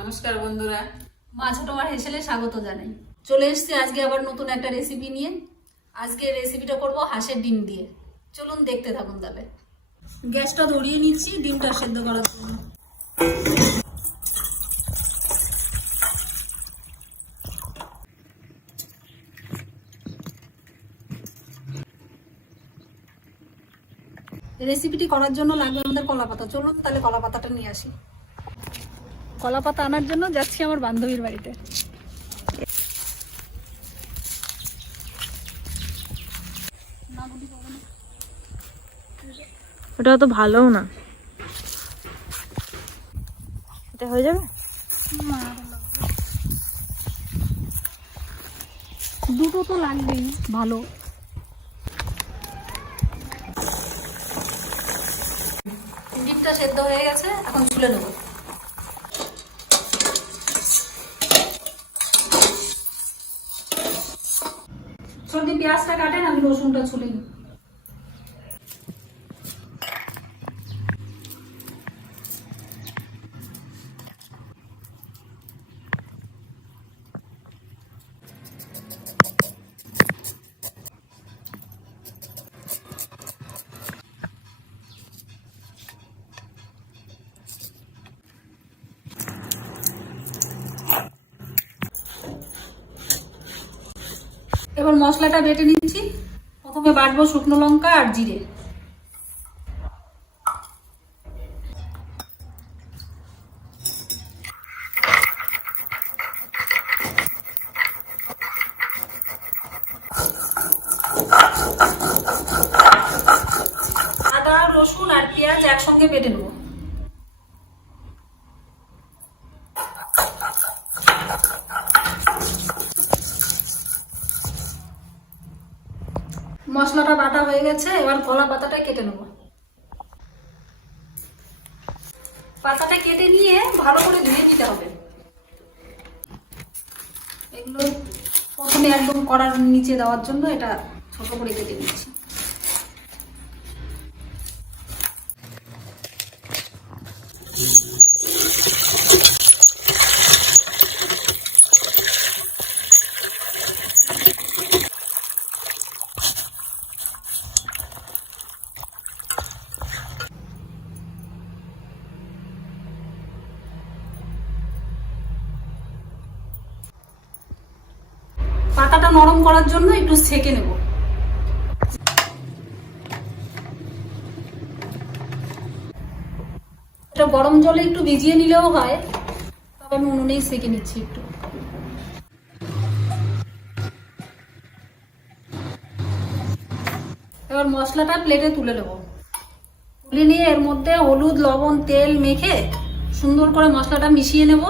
নমস্কার বন্ধুরা। মা ছোট মার হেসেলে স্বাগত জানাই। চলে এসেছি আজকে আবার নতুন একটা রেসিপি নিয়ে। আজকে রেসিপিটা করব হাঁসের ডিম দিয়ে। চলুন দেখতে থাকুন তাহলে। গ্যাসটা ধরিয়ে নিচ্ছি, ডিমটা সেদ্ধ করার জন্য। রেসিপিটি করার জন্য লাগবে আমাদের কলা পাতা চলুন তাহলে কলা পাতাটা নিয়ে আসি। কলা পাতা আনার জন্য যাচ্ছি আমার বান্ধবীর বাড়িতে। ওটা তো ভালোও না। এটা হয়ে যাবে? দুটো তো লাগবেই। ভালো। ডিমটা সেদ্ধ হয়ে গেছে এখন তুলে নেব। সর্দি পেঁয়াজটা কাটেন আমি রসুনটা ছুলে নিই। এবার মশলাটা বেটে নিচ্ছি। প্রথমে বাটবো শুকনো লঙ্কা আর জিরে। আদা, রসুন আর পেঁয়াজ একসঙ্গে বেটে নেব। মশলাটা বাটা হয়ে গেছে, এবার কলা পাতাটা কেটে নেব। পাতাটা কেটে নিয়ে ভালো করে ধুয়ে নিতে হবে। এগুলো প্রথমে একদম কড়ার নিচে দেওয়ার জন্য এটা ছোট করে কেটে নিচ্ছি। পাতাটা নরম করার জন্য একটু সেকে নেব। এটা গরম জলে একটু ভিজিয়ে নিলেও হয়, তবে আমি উনুনেই সেকে নিচ্ছি একটু। এবার মশলাটা প্লেটে তুলে নেব। তুলে নিয়ে এর মধ্যে হলুদ, লবণ, তেল মেখে সুন্দর করে মশলাটা মিশিয়ে নেব।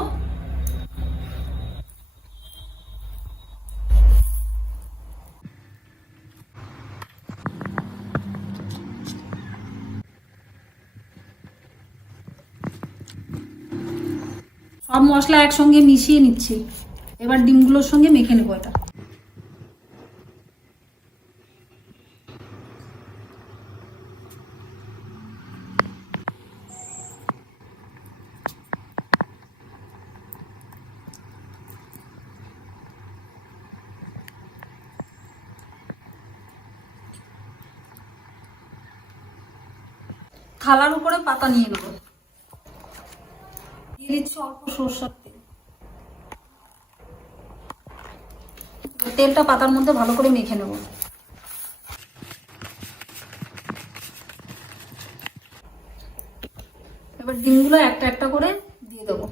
সব মশলা একসঙ্গে মিশিয়ে নিচ্ছি। এবার ডিমগুলোর সঙ্গে মেখে নেব এটা। থালার উপরে পাতা নিয়ে নেব। অল্প তেল। তেলটা পাতার মধ্যে ভালো করে মেখে নেব। এবার ডিমগুলো একটা একটা করে দিয়ে দেবো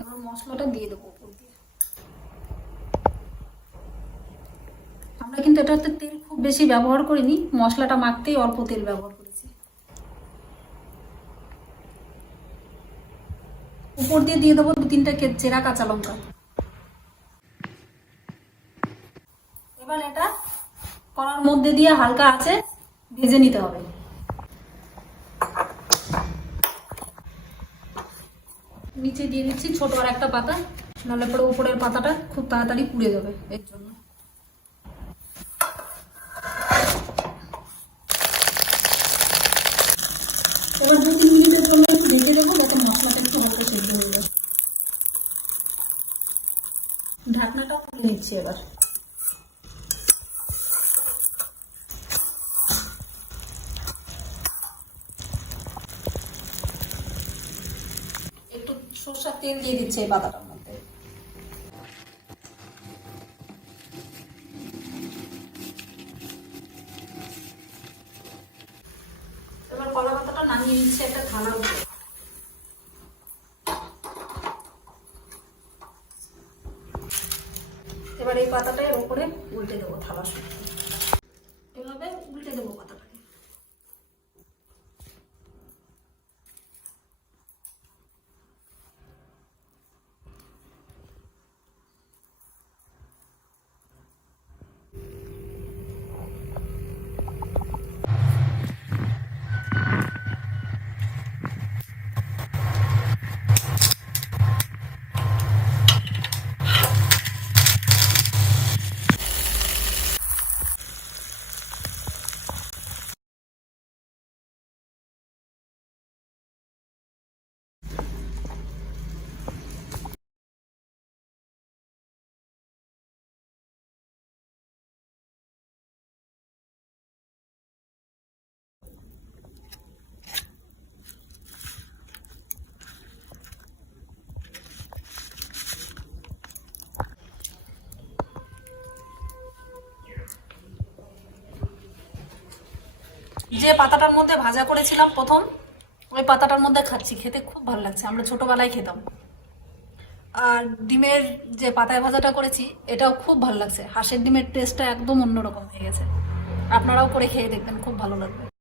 এবার মশলাটা দিয়ে দেবো উপর দিয়ে। আমরা কিন্তু এটাতে তেল খুব বেশি ব্যবহার করিনি, মশলাটা মাখতেই অল্প তেল ব্যবহার করেছি। উপর দিয়ে দিয়ে দেবো দু তিনটা চেরা কাঁচা লঙ্কা। এবার এটা কড়ার মধ্যে দিয়ে হালকা আছে ভেজে নিতে হবে। নিচে দিয়ে দিচ্ছি ছোট আর একটা পাতা। নাহলে পরে উপরের পাতাটা খুব তাড়াতাড়ি পুড়ে যাবে এর জন্য। এবার দু তিন মিনিটের জন্য একটু ঢেকে দেবো যাতে মশলাটা একটু হালকা সেদ্ধ হয়ে যায়। ঢাকনাটা খুলে নিচ্ছি এবার। সরষার তেল দিয়ে দিচ্ছে এই পাতাটার মধ্যে। এবার কলা পাতাটা নামিয়ে নিচ্ছে একটা থালার উপরে। এবার এই পাতাটা উপরে উল্টে দেবো থালা শুদ্ধ এভাবে উল্টে দেবো পাতাটাকে যে পাতাটার মধ্যে ভাজা করেছিলাম প্রথম, ওই পাতাটার মধ্যে খাচ্ছি, খেতে খুব ভালো লাগছে, আমরা ছোটোবেলায় খেতাম। আর ডিমের যে পাতায় ভাজাটা করেছি, এটাও খুব ভালো লাগছে, হাঁসের ডিমের টেস্টটা একদম অন্যরকম হয়ে গেছে। আপনারাও করে খেয়ে দেখবেন, খুব ভালো লাগবে।